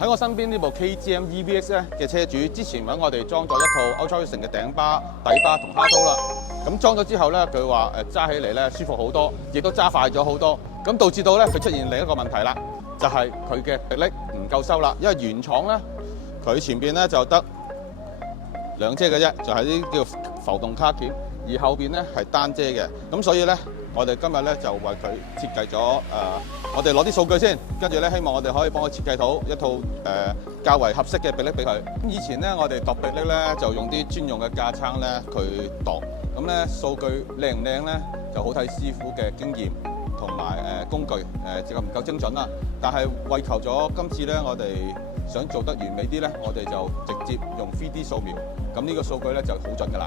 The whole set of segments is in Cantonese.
喺我身邊呢部 KGM EVX 咧嘅車主，之前揾我哋裝咗一套 Ultra Racing 嘅頂巴、底巴同蝦刀啦。咁裝咗之後咧，佢話揸起嚟咧舒服好多，亦都揸快咗好多。咁導致到咧佢出現另一個問題啦，就係佢嘅迫力唔夠收啦。因為原廠咧佢前邊咧就得兩遮嘅啫，就係啲叫浮動卡鉗，而後邊咧係單遮嘅。咁所以咧，我哋今日咧就為佢設計咗我哋攞啲數據先，跟住咧希望我哋可以幫佢設計到一套較為合適嘅迫力俾佢。咁以前咧我哋度迫力咧就用啲專用嘅架撐咧佢度，咁咧數據靚唔靚咧就好睇師傅嘅經驗同埋工具夠唔夠精準啦。但係為求咗今次咧我哋想做得完美啲咧，我哋就直接用 3D 掃描，咁呢個數據咧就好準㗎啦。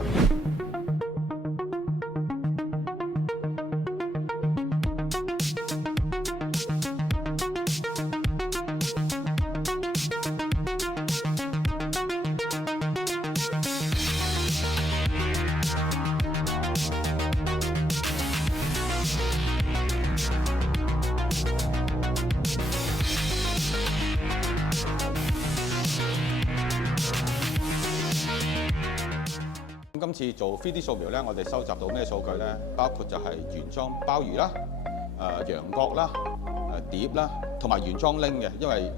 今次做 3D 掃描咧，我哋收集到咩數據咧？包括就係原裝鮑魚啦、羊角啦、碟啦，同埋原裝拎嘅。因為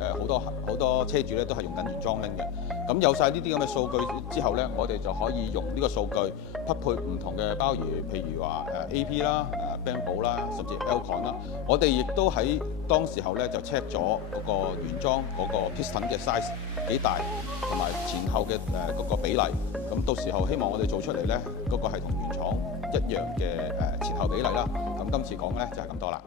好多車主咧都係用緊原裝拎嘅。咁有晒呢啲咁嘅數據之後咧，我哋就可以用呢個數據匹配唔同嘅鮑魚，譬如話AP 啦、Bambo 啦，甚至 Elcon 啦。我哋亦都喺當時候咧就 check 咗嗰個原裝嗰個 piston 嘅 size 幾大，同埋前後嘅嗰個比例。咁到時候希望我哋做出嚟咧，嗰個係同原廠一樣嘅前後比例啦。咁今次講咧就係咁多啦。